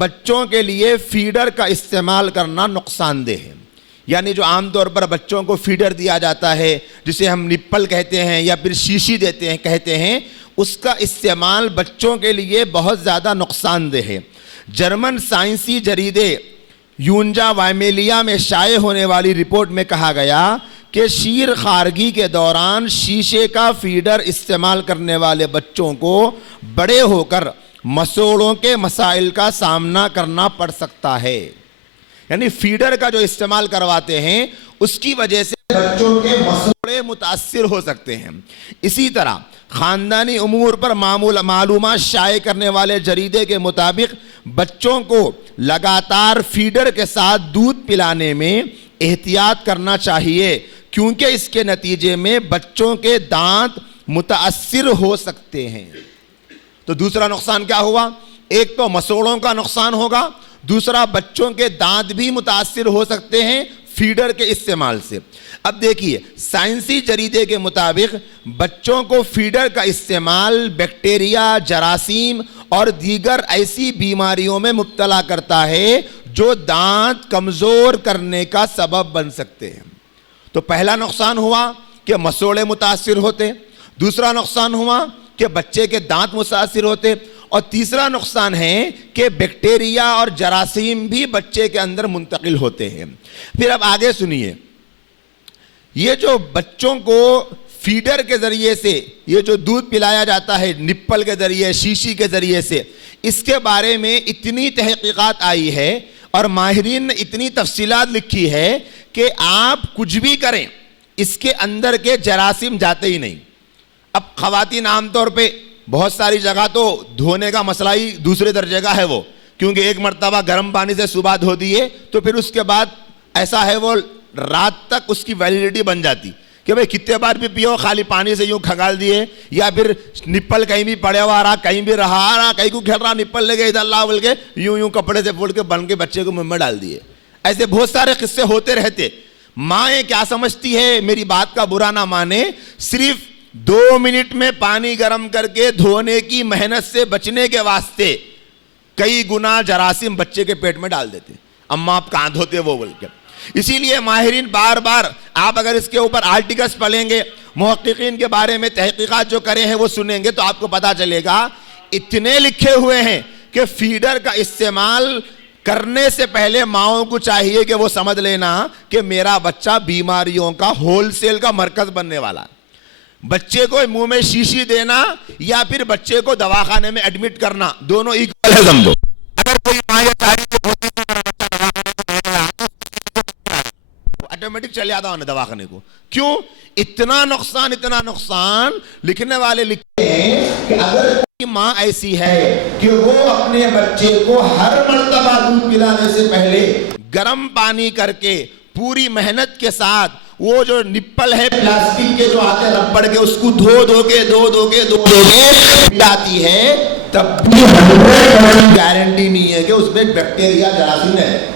بچوں کے لیے فیڈر کا استعمال کرنا نقصان دہ ہے. یعنی جو عام طور پر بچوں کو فیڈر دیا جاتا ہے جسے ہم نپل کہتے ہیں یا پھر شیشی کہتے ہیں, اس کا استعمال بچوں کے لیے بہت زیادہ نقصان دہ ہے. جرمن سائنسی جریدے یونجا وائمیلیا میں شائع ہونے والی رپورٹ میں کہا گیا کہ شیر خارگی کے دوران شیشے کا فیڈر استعمال کرنے والے بچوں کو بڑے ہو کر مسوڑوں کے مسائل کا سامنا کرنا پڑ سکتا ہے. یعنی فیڈر کا جو استعمال کرواتے ہیں اس کی وجہ سے بچوں کے مسوڑے متاثر ہو سکتے ہیں. اسی طرح خاندانی امور پر معلومات شائع کرنے والے جریدے کے مطابق بچوں کو لگاتار فیڈر کے ساتھ دودھ پلانے میں احتیاط کرنا چاہیے, کیونکہ اس کے نتیجے میں بچوں کے دانت متاثر ہو سکتے ہیں. تو دوسرا نقصان کیا ہوا؟ ایک تو مسوڑوں کا نقصان ہوگا, دوسرا بچوں کے دانت بھی متاثر ہو سکتے ہیں فیڈر کے استعمال سے. اب دیکھیے, سائنسی جریدے کے مطابق بچوں کو فیڈر کا استعمال بیکٹیریا, جراثیم اور دیگر ایسی بیماریوں میں مبتلا کرتا ہے جو دانت کمزور کرنے کا سبب بن سکتے ہیں. تو پہلا نقصان ہوا کہ مسوڑے متاثر ہوتے, دوسرا نقصان ہوا کہ بچے کے دانت متاثر ہوتے, اور تیسرا نقصان ہے کہ بیکٹیریا اور جراثیم بھی بچے کے اندر منتقل ہوتے ہیں. پھر اب آگے سنیے, یہ جو بچوں کو فیڈر کے ذریعے سے یہ جو دودھ پلایا جاتا ہے نپل کے ذریعے, شیشی کے ذریعے سے, اس کے بارے میں اتنی تحقیقات آئی ہے اور ماہرین نے اتنی تفصیلات لکھی ہے کہ آپ کچھ بھی کریں اس کے اندر کے جراثیم جاتے ہی نہیں. اب خواتین عام طور پہ بہت ساری جگہ تو دھونے کا مسئلہ ہی دوسرے درجے کا ہے وہ, کیونکہ ایک مرتبہ گرم پانی سے صبح دھو دیے تو پھر اس کے بعد ایسا ہے وہ رات تک اس کی ویلیڈیٹی بن جاتی کہ بھئی کتنے بار بھی پیو, خالی پانی سے یوں کھگال دیے, یا پھر نپل کہیں بھی پڑے ہوا رہا, کہیں بھی رہا, کہیں کو کھیل رہا, نپل لے گئے ادھر اللہ بول کے یوں کپڑے سے پھوڑ کے بن کے بچے کو منہ میں ڈال دیے. ایسے بہت سارے قصے ہوتے رہتے. مائیں کیا سمجھتی ہے, میری بات کا برا نہ مانے, صرف 2 منٹ میں پانی گرم کر کے دھونے کی محنت سے بچنے کے واسطے کئی گنا جراثیم بچے کے پیٹ میں ڈال دیتے. اماں آپ کہاں دھوتے وہ بول کے. اسی لیے ماہرین بار بار, آپ اگر اس کے اوپر آرٹیکلز پڑھیں گے, محققین کے بارے میں تحقیقات جو کرے ہیں وہ سنیں گے, تو آپ کو پتا چلے گا اتنے لکھے ہوئے ہیں کہ فیڈر کا استعمال کرنے سے پہلے ماؤں کو چاہیے کہ وہ سمجھ لینا کہ میرا بچہ بیماریوں کا ہول سیل کا مرکز بننے والا ہے. بچے کو منہ میں شیشی دینا یا پھر بچے کو دواخانے میں ایڈمٹ کرنا, دونوں ایکول ہے سمجھو. اگر کوئی ماں یہ چاہیے کہ ہوتی تو میرا بچہ دواخانے کو لے گیا تو آٹومیٹک چلے آتا ہونے دواخانے کو. کیوں؟ اتنا نقصان لکھنے والے لکھتے ہیں کہ اگر کوئی ماں ایسی ہے کہ وہ اپنے بچے کو ہر مرتبہ دودھ پلانے سے پہلے گرم پانی کر کے پوری محنت کے ساتھ وہ جو نپل ہے پلاسٹک کے جو آتے ربڑ کے, اس کو دھو کے پلاتی ہے, تب بھی 100% گارنٹی نہیں ہے کہ اس میں بیکٹیریا جراثیم ہے.